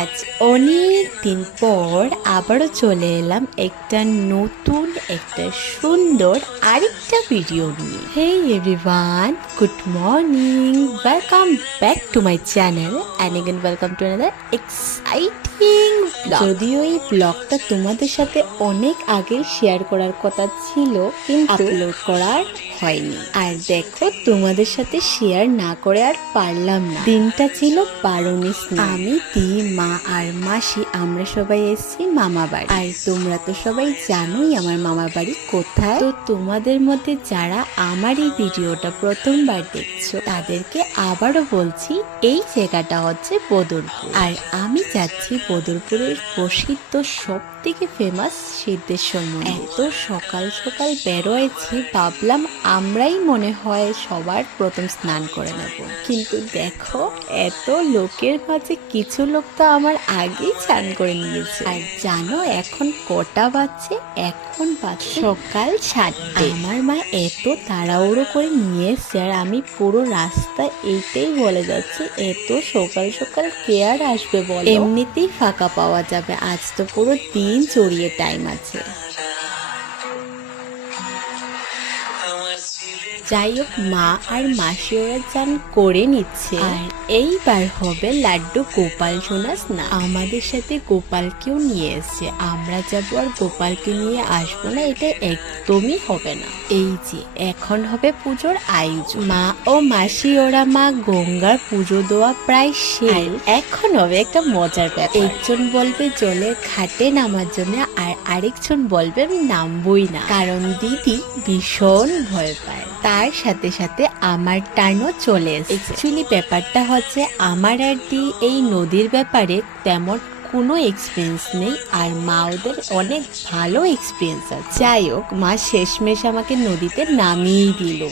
আজ অনেক দিন পর আবারও চলে এলাম একটা নতুন একটা সুন্দর আরেকটা ভিডিও নিয়ে। Hey everyone, good morning, welcome back to my channel and again welcome to another exciting blog. যদিও এই ব্লগটা তোমাদের সাথে অনেক আগে শেয়ার করার কথা ছিল, কিন্তু আপলোড করার হয়নি। আর দেখো, তোমাদের সাথে শেয়ার না করে আর পারলাম না। দিনটা ছিল বারণী স্নান। আমি দি, মা আর মাসি আমরা সবাই এসেছি মামা বাড়ি। আর তোমরা তো সবাই জানোই আমার মামা বাড়ি কোথায়। তো তোমাদের মধ্যে যারা আমার এই ভিডিওটা প্রথমবার দেখছো তাদেরকে আবারও বলছি, এই জায়গাটা হচ্ছে বদরপুর। আর আমি যাচ্ছি বদরপুরের প্রসিদ্ধ সব থেকে ফেমাস সিদ্ধেশ্বর মন্দির। এত সকাল সকাল বেরোয়েছি, ভাবলাম আমরাই মনে হয় সবার প্রথম স্নান করে নেব। কিন্তু দেখো, এত লোকের মাঝে কিছু লোক তো আমার আগেই স্নান করে নিয়েছে। আর জানো এখন কটা বাজছে? এখন বাজছে সকাল 7টা। আমার মা এত তাড়াহুড়ো করে নিয়ে এসছে, আর আমি পুরো রাস্তা এইটাই বলে যাচ্ছি, এত সকাল সকাল কে আর আসবে বলো? এমনিতেই ফাঁকা পাওয়া যাবে, আজ তো পুরো দিন চড়িয়ে টাইম আছে। যাই হোক, মা আর মাসি ওরা চান করে নিচ্ছে। আর এইবার হবে লাড্ডু গোপাল সোনা স্নান। আমাদের সাথে গোপালকেও নিয়ে এসছে, আমরা যাবো আর গোপালকে নিয়ে আসবো না, এটা একদমই হবে না। এই যে এখন হবে পুজোর আয়োজন। মা ও মাসি ওরা মা গঙ্গার পুজো দেওয়া প্রায় শেষ। এখন হবে একটা মজার ব্যাপার। একজন বলবে জলের ঘাটে নামার জন্য, আর আরেকজন বলবে আমি নামবই না, কারণ দিদি ভীষণ ভয় পায়। তার সাথে সাথে আমার টানও চলে এসেছে। অ্যাকচুয়ালি ব্যাপারটা হচ্ছে, আমার আর দি এই নদীর ব্যাপারে তেমন কোনো এক্সপিরিয়েন্স নেই, আর মা ওদের অনেক ভালো এক্সপিরিয়েন্স আছে। যাই হোক, মা শেষমেশ আমাকে নদীতে নামিয়েই দিল।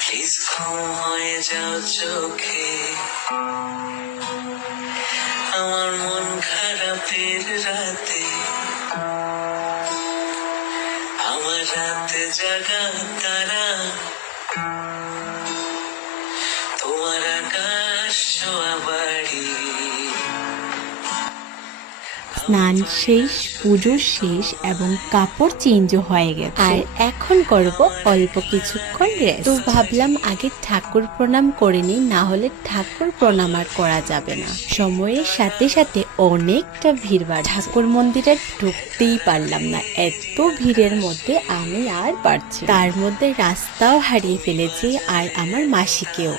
প্লিজ ঘুম হয়ে যাও চোখে, আমার মন খারাপের রাতে, আমার রাতে জাগা তারা, তোমার আকাশ ছোঁয়া বাড়ি। স্নান শেষ, পুজো শেষ এবং কাপড় চেঞ্জ হয়ে গেছে। আর এখন করব অল্প কিছুক্ষণ রেস্ট। তো ভাবলাম আগে ঠাকুর প্রণাম করে নিই, না হলে ঠাকুর প্রণাম আর করা যাবে না। সময়ের সাথে সাথে অনেকটা ভিড় বাড়ছে। ঠাকুর মন্দিরে ঢুকতেই পারলাম না, এত ভিড়ের মধ্যে আমি আর পারছি। তার মধ্যে রাস্তাও হারিয়ে ফেলেছি, আর আমার মাসিকেও।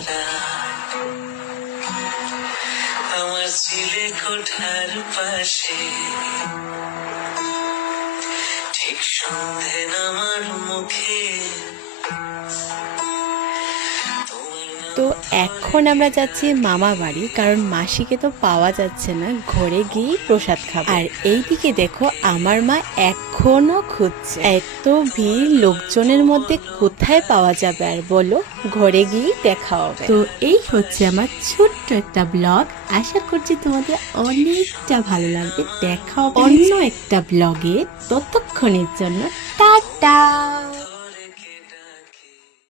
চিলে কোঠার পাশে ঠিক সন্ধে নামার মুখে। তো এখন আমরা যাচ্ছি মামা বাড়ি, কারণ মাসিকে তো পাওয়া যাচ্ছে না, ঘরে গিয়ে প্রসাদ খাবো। আর এইদিকে দেখো, আমার মা এখনো খুঁজছে। এত ভিড় লোকজনের মধ্যে কোথায় পাওয়া যাবে আর বলো? ঘরে গিয়ে দেখা হবে। তো এই হচ্ছে আমার ছোট্ট একটা ব্লগ, আশা করছি তোমাদের অনেকটা ভালো লাগবে। দেখা হবে অন্য একটা ব্লগে, ততক্ষণের জন্য টাটা।